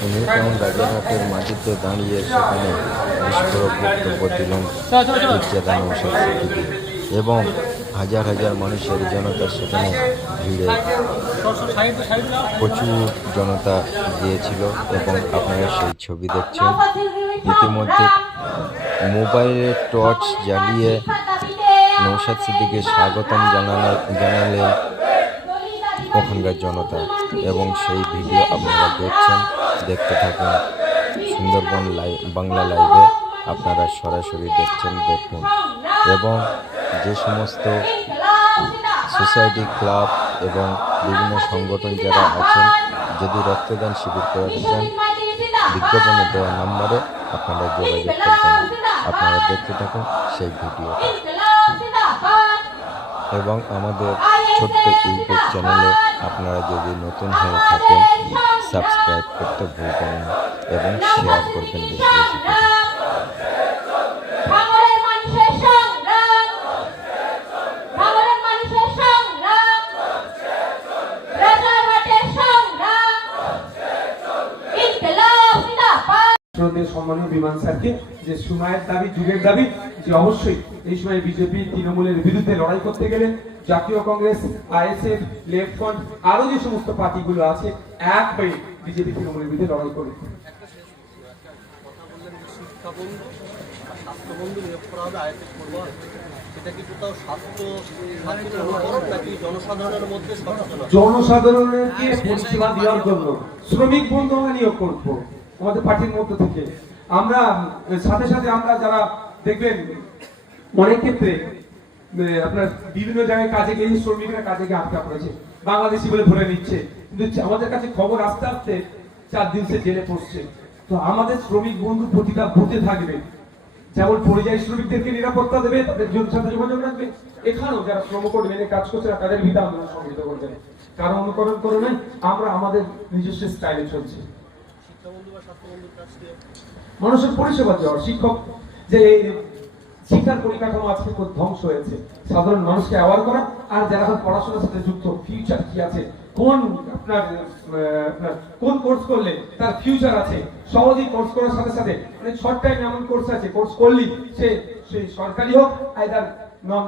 Town রাজারহাটের মাটিতে দাঁড়িয়ে সেখানে বিস্ফোরক বক্তব্য দিলেন এবং হাজার হাজার মানুষের জনতা সেখানে ভিড়ে। প্রচুর জনতা গিয়েছিল এবং আপনারা সেই ছবি দেখছেন। ইতিমধ্যে মোবাইলে টর্চ জ্বালিয়ে নৌশাদ সিদ্দিকে স্বাগতম জানালেন ওখানকার জনতা এবং সেই ভিডিও আপনারা দেখছেন, দেখতে থাকুন। সুন্দরবন লাই, বাংলা লাইভে আপনারা সরাসরি দেখছেন, দেখুন। এবং যে সমস্ত সোসাইটি ক্লাব এবং বিভিন্ন সংগঠন যারা আছেন, যদি রক্তদান শিবির করাতে চান, বিজ্ঞাপনে দেওয়া নাম্বারে আপনারা যোগাযোগ করবেন আপনারা দেখতে থাকুন সেই ভিডিও এবং আমাদের ছোট্ট ইউটিউব চ্যানেলে আপনারা যদি নতুন হয়ে থাকেন সাবস্ক্রাইব করতে ভুলবেন না এবং শেয়ার করবেন বেশি বেশি করে। সম্মানীয় বিমান স্যারকে যে সময়ের দাবি যুগের দাবি যে অবশ্যই এই সময় বিজেপি তৃণমূলের বিরুদ্ধে লড়াই করতে গেলে জাতীয় কংগ্রেস, আইএসএফ, লেফট ফ্রন্ট, আরও যে সমস্ত পার্টিগুলো আছে, এক হয়ে বিজেপি তৃণমূলের বিরুদ্ধে লড়াই করবে। আমরা, সাথে সাথে আমরা যারা দেখবেন অনেক ক্ষেত্রে আপনার বিভিন্ন জায়গায় কাজে গিয়ে শ্রমিকরা কাজে গিয়ে আটকা পড়েছে। বাংলাদেশি বলে ধরে নিচ্ছে। কিন্তু আমাদের কাছে খবর আসতে আসতে চার দিন সে জেলে পড়ছে। তো আমাদের শ্রমিক বন্ধু প্রতিটা বুথে থাকবে। যেমন পরিযায়ী শ্রমিকদেরকে নিরাপত্তা দেবে তাদের জন সাথে যোগাযোগ রাখবে। এখানেও যারা শ্রমকোড মেনে কাজ করছে না তাদের বিধা আন্দোলন সংগঠিত করবেন কারণ অনুকরণ করে নাই আমরা আমাদের নিজস্ব স্টাইলে চলছি। মানুষের পরিষেবা দেওয়ার শিক্ষক যে শিক্ষার পরিকাঠামো আজকে খুব ধ্বংস হয়েছে। সাধারণ মানুষকে অ্যাওয়ার করা, আর যারা এখন পড়াশোনার সাথে যুক্ত ফিউচার কি আছে? কোন আপনার আপনার, কোন কোর্স করলে তার ফিউচার আছে? সহজেই কোর্স করার সাথে সাথে মানে শর্ট টাইম এমন কোর্স আছে কোর্স করলি, সে সেই সরকারি হোক আইদার নন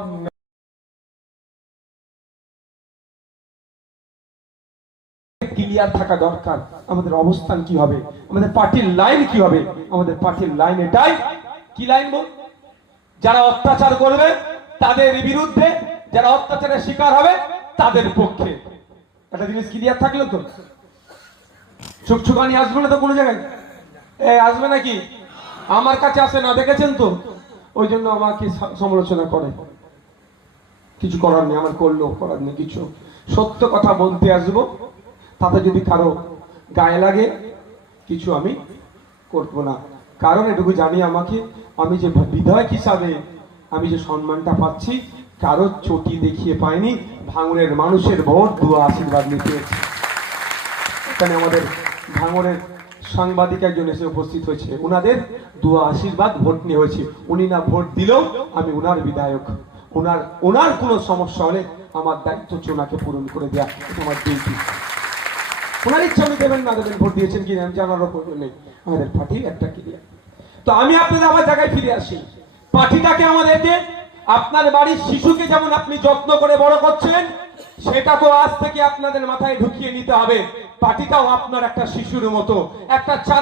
ক্লিয়ার থাকা দরকার। আমাদের অবস্থান কি হবে? আমাদের পার্টির লাইন কি হবে? আমাদের পার্টির লাইন এটাই কি লাইন বল? যারা অত্যাচার করবে, তাদের বিরুদ্ধে যারা অত্যাচারের শিকার হবে, তাদের পক্ষে। একটা জিনিস ক্লিয়ার থাকল তো? ছুকছুকানি আসবে না তো কোনো জায়গায়? এ, আসবে নাকি? আমার কাছে আসে না, দেখেছেন তো? ওই জন্য আমাকে সমালোচনা করে। কিছু করার নেই, আমার করলেও করার নেই, কিছু। সত্য কথা বলতে আসব, তাতে যদি কারও গায়ে লাগে, কিছু আমি করব না। কারণ এটুকু জানি আমাকে, আমি যে বিধায়ক হিসাবে আমি যে সম্মানটা পাচ্ছি, কারও চটি দেখিয়ে পাইনি, ভাঙনের মানুষের ভোট দুয়া আশীর্বাদ নিতে। এখানে আমাদের ভাঙনের সাংবাদিক একজন এসে উপস্থিত হয়েছে। ওনাদের দুয়া আশীর্বাদ ভোট নিয়ে হয়েছে। উনি না ভোট দিলেও আমি ওনার বিধায়ক। ওনার ওনার কোনো সমস্যা হলে আমার দায়িত্ব হচ্ছে ওনাকে পূরণ করে দেওয়া এটা আমার ডিউটি ওনার ইচ্ছা উনি দেবেন না, দেবেন, ভোট দিয়েছেন কিনা আমি জানার ওপর নেই। আমাদের পার্টি একটা ক্লিয়ার তো আমি আপনাদের আমার জায়গায় ফিরে আসি। পাঠিটাকে আমাদেরকে, আপনার বাড়ির শিশুকে যেমন আপনি যত্ন করে বড় করছেন, সেটা তো আজ থেকে আপনাদের মাথায় ঢুকিয়ে নিতে হবে। পাটিটাও আপনার একটা শিশুর মতো, একটা চারা